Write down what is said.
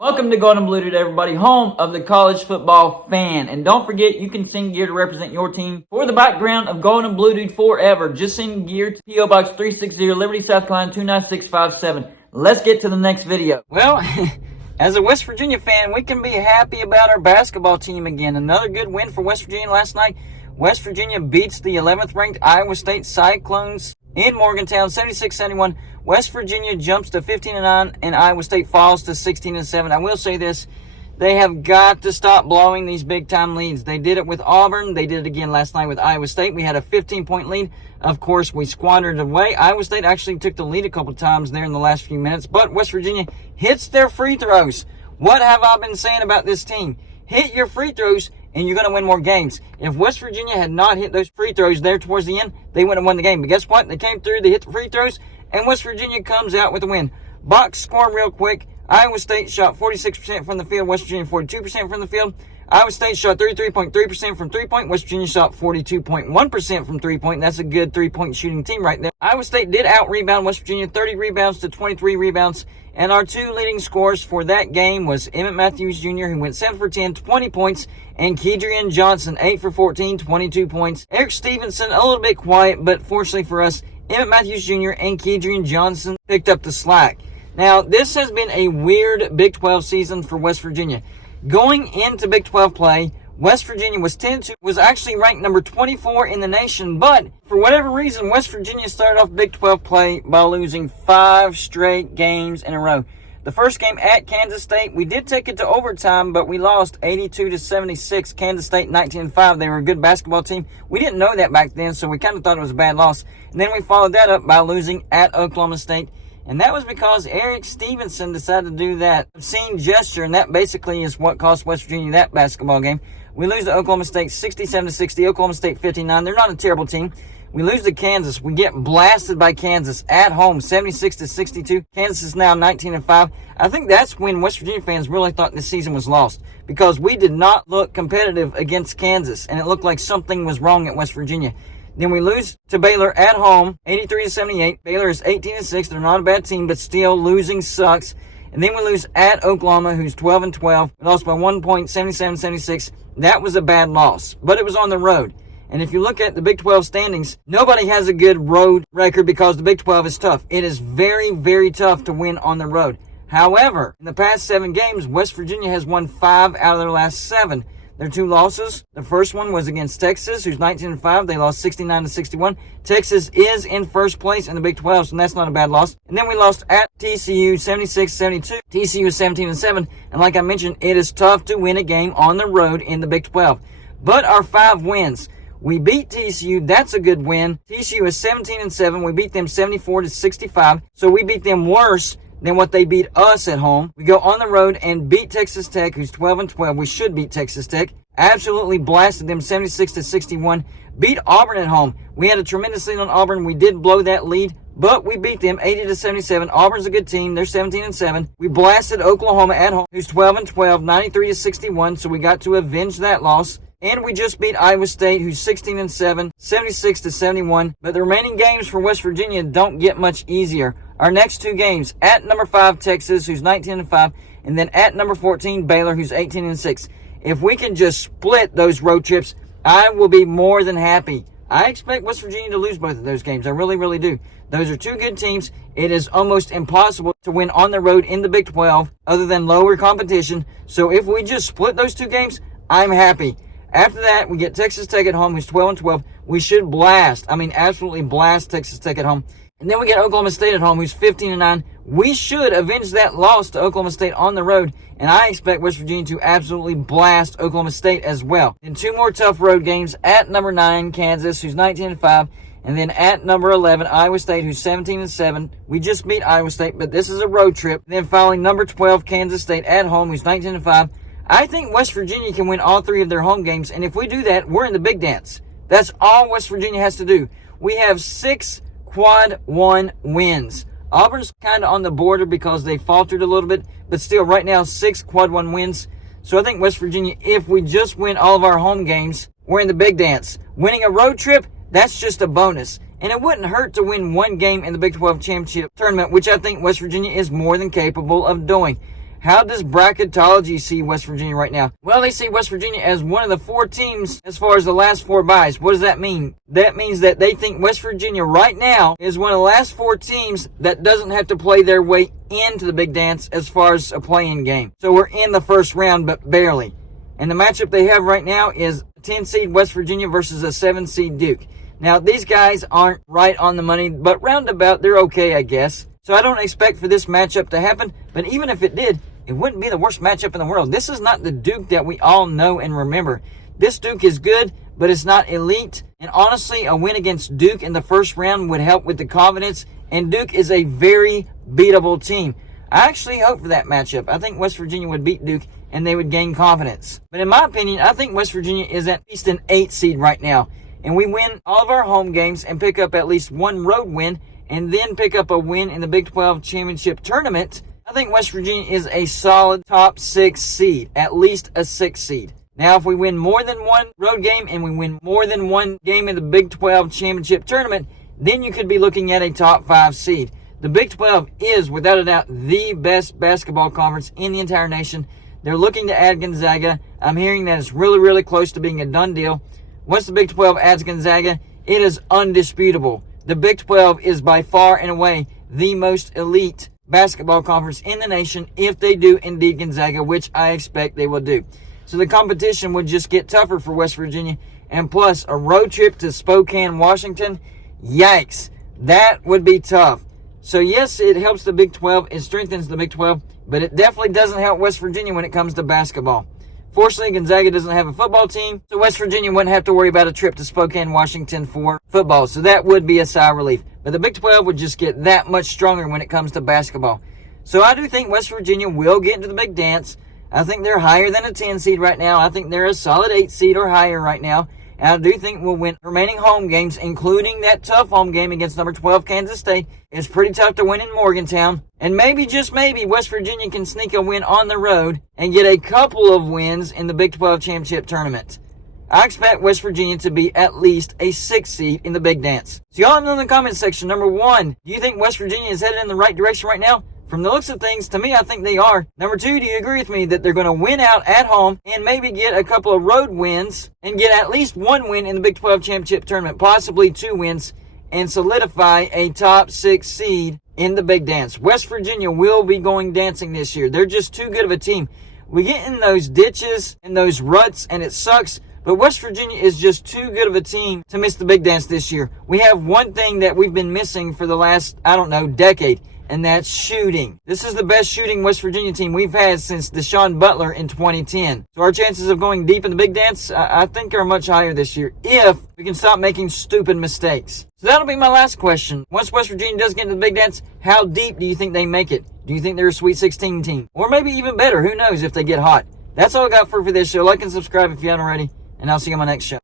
Welcome to Golden Blue Dude, everybody, home of the college football fan. And don't forget, you can send gear to represent your team for the background of Golden Blue Dude forever. Just send gear to P.O. Box 360, Liberty, South Carolina 29657. Let's get to the next video. Well, as a West Virginia fan, we can be happy about our basketball team again. Another good win for West Virginia last night. West Virginia beats the 11th ranked Iowa State Cyclones in Morgantown 76-71. West Virginia jumps to 15-9 and Iowa State falls to 16-7. I will say this, they have got to stop blowing these big-time leads. They did it with Auburn. They did it again last night with Iowa State. We had a 15-point lead. Of course, we squandered it away. Iowa State actually took the lead a couple times there in the last few minutes, but West Virginia hits their free throws. What have I been saying about this team? Hit your free throws, and you're going to win more games. If West Virginia had not hit those free throws there towards the end, they wouldn't have won the game. But guess what? They came through, they hit the free throws, and West Virginia comes out with a win. Box score real quick. Iowa State shot 46% from the field. West Virginia 42% from the field. Iowa State shot 33.3% from three-point. West Virginia shot 42.1% from three-point. That's a good three-point shooting team right there. Iowa State did out-rebound West Virginia 30 rebounds to 23 rebounds. And our two leading scorers for that game was Emmett Matthews Jr., who went 7 for 10, 20 points, and Kedrian Johnson, 8 for 14, 22 points. Eric Stevenson, a little bit quiet, but fortunately for us, Emmett Matthews Jr. and Kedrian Johnson picked up the slack. Now, this has been a weird Big 12 season for West Virginia. Going into Big 12 play, West Virginia was actually ranked number 24 in the nation, but for whatever reason, West Virginia started off Big 12 play by losing 5 straight games in a row. The first game at Kansas State, we did take it to overtime, but we lost 82-76. Kansas State 19-5. They were a good basketball team. We didn't know that back then, so we kind of thought it was a bad loss. And then we followed that up by losing at Oklahoma State. And that was because Eric Stevenson decided to do that obscene gesture, and that basically is what cost West Virginia that basketball game. We lose to Oklahoma State 67-60. Oklahoma State 59. They're not a terrible team. We lose to Kansas. We get blasted by Kansas at home, 76-62. Kansas is now 19-5. I think that's when West Virginia fans really thought this season was lost, because we did not look competitive against Kansas, and it looked like something was wrong at West Virginia. Then we lose to Baylor at home, 83-78. Baylor is 18-6. They're not a bad team, but still losing sucks. And then we lose at Oklahoma, who's 12-12. We lost by 1 point, 77-76. That was a bad loss, but it was on the road. And if you look at the Big 12 standings, nobody has a good road record because the Big 12 is tough. It is very, very tough to win on the road. However, in the past 7 games, West Virginia has won 5 out of their last 7. Their 2 losses, the first one was against Texas, who's 19-5. They lost 69-61. Texas is in first place in the Big 12, so that's not a bad loss. And then we lost at TCU 76-72. TCU is 17-7. And like I mentioned, it is tough to win a game on the road in the Big 12. But our 5 wins, we beat TCU. That's a good win. TCU is 17-7. We beat them 74-65. So we beat them worse than what they beat us at home. We go on the road and beat Texas Tech, who's 12-12. We should beat Texas Tech. Absolutely blasted them 76-61. Beat Auburn at home. We had a tremendous lead on Auburn. We did blow that lead, but we beat them 80-77. Auburn's a good team. They're 17-7. We blasted Oklahoma at home, who's 12-12, 93-61. So we got to avenge that loss. And we just beat Iowa State, who's 16-7, 76-71. But the remaining games for West Virginia don't get much easier. Our next 2 games, at number 5, Texas, who's 19-5, and then at number 14, Baylor, who's 18-6. If we can just split those road trips, I will be more than happy. I expect West Virginia to lose both of those games. I really, really do. Those are 2 good teams. It is almost impossible to win on the road in the Big 12 other than lower competition. So if we just split those 2 games, I'm happy. After that, we get Texas Tech at home, who's 12-12. We should absolutely blast Texas Tech at home. And then we get Oklahoma State at home, who's 15-9. We should avenge that loss to Oklahoma State on the road, and I expect West Virginia to absolutely blast Oklahoma State as well. And 2 more tough road games, at number 9, Kansas, who's 19-5, and then at number 11, Iowa State, who's 17-7. We just beat Iowa State, but this is a road trip. And then following number 12, Kansas State at home, who's 19-5. I think West Virginia can win all 3 of their home games, and if we do that, we're in the big dance. That's all West Virginia has to do. We have 6 quad 1 wins. Auburn's kind of on the border because they faltered a little bit, but still right now 6 quad 1 wins. So I think West Virginia, if we just win all of our home games, we're in the big dance. Winning a road trip, that's just a bonus. And it wouldn't hurt to win 1 game in the Big 12 championship tournament, which I think West Virginia is more than capable of doing. How does bracketology see West Virginia right now? Well, they see West Virginia as one of the 4 teams as far as the last 4 byes. What does that mean? That means that they think West Virginia right now is one of the last 4 teams that doesn't have to play their way into the big dance as far as a play-in game. So we're in the first round, but barely. And the matchup they have right now is 10 seed West Virginia versus a 7 seed Duke. Now, these guys aren't right on the money, but roundabout, they're okay, I guess. So I don't expect for this matchup to happen, but even if it did, it wouldn't be the worst matchup in the world. This is not the Duke that we all know and remember. This Duke is good, but it's not elite. And honestly, a win against Duke in the first round would help with the confidence. And Duke is a very beatable team. I actually hope for that matchup. I think West Virginia would beat Duke and they would gain confidence. But in my opinion, I think West Virginia is at least an 8 seed right now. And we win all of our home games and pick up at least 1 road win and then pick up a win in the Big 12 championship tournament. I think West Virginia is a solid top 6 seed, at least a 6 seed. Now, if we win more than 1 road game and we win more than 1 game in the Big 12 championship tournament, then you could be looking at a top 5 seed. The Big 12 is, without a doubt, the best basketball conference in the entire nation. They're looking to add Gonzaga. I'm hearing that it's really, really close to being a done deal. Once the Big 12 adds Gonzaga, it is undisputable. The Big 12 is by far and away the most elite basketball conference in the nation if they do indeed Gonzaga, which I expect they will do. So the competition would just get tougher for West Virginia. And plus, a road trip to Spokane, Washington, yikes, that would be tough. So yes, it helps the Big 12, it strengthens the Big 12, but it definitely doesn't help West Virginia when it comes to basketball. Fortunately, Gonzaga doesn't have a football team, so West Virginia wouldn't have to worry about a trip to Spokane, Washington for football. So that would be a sigh of relief. But the Big 12 would just get that much stronger when it comes to basketball. So I do think West Virginia will get into the big dance. I think they're higher than a 10 seed right now. I think they're a solid 8 seed or higher right now. And I do think we'll win remaining home games, including that tough home game against number 12 Kansas State. It's pretty tough to win in Morgantown. And maybe, just maybe, West Virginia can sneak a win on the road and get a couple of wins in the Big 12 championship tournament. I expect West Virginia to be at least a 6 seed in the big dance. So y'all know in the comments section, number 1, do you think West Virginia is headed in the right direction right now? From the looks of things, to me, I think they are. Number 2, do you agree with me that they're going to win out at home and maybe get a couple of road wins and get at least 1 win in the Big 12 championship tournament, possibly 2 wins, and solidify a top 6 seed in the big dance? West Virginia will be going dancing this year. They're just too good of a team. We get in those ditches and those ruts, and it sucks. But West Virginia is just too good of a team to miss the big dance this year. We have one thing that we've been missing for the last, decade, and that's shooting. This is the best shooting West Virginia team we've had since Deshaun Butler in 2010. So our chances of going deep in the big dance, I think, are much higher this year if we can stop making stupid mistakes. So that'll be my last question. Once West Virginia does get into the big dance, how deep do you think they make it? Do you think they're a Sweet 16 team? Or maybe even better, who knows if they get hot? That's all I got for this show. Like and subscribe if you haven't already, and I'll see you on my next show.